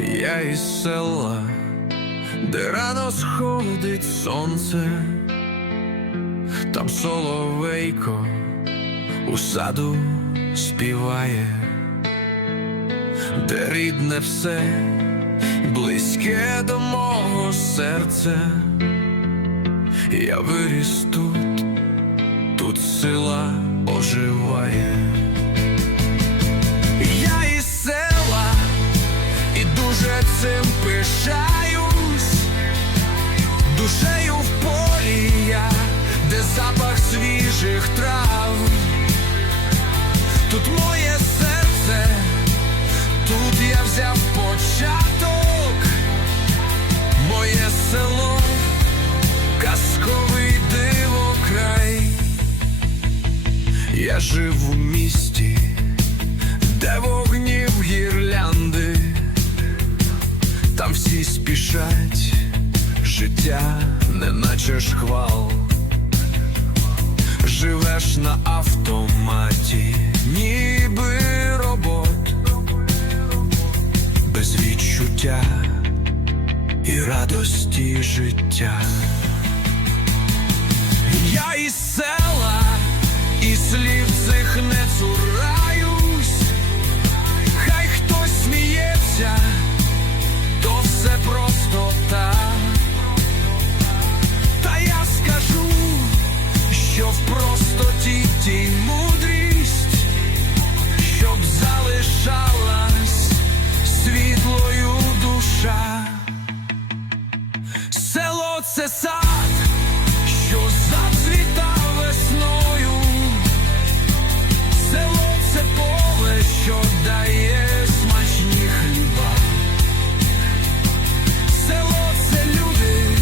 Я із села, де рано сходить сонце, там соловейко у саду співає, де рідне все близьке до мого серця. Я виріс тут, тут сила оживає. Цим пишаюсь, душею в полі я, де запах свіжих трав, тут моє серце, тут я взяв початок, моє село, казковий дивокрай. Я жив у місті, де вогнів спішать, життя, неначе шквал. Живеш на автоматі, ніби робот, без відчуття і радості життя. Я із села, і слів це сад, що зацвітав весною. Село це поле, що дає смачні хліба. Село це люди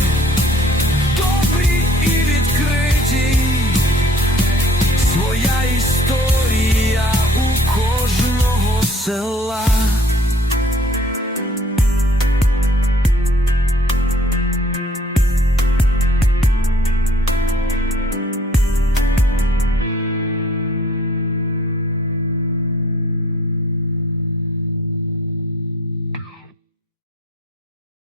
добрі і відкриті. Своя історія у кожного села.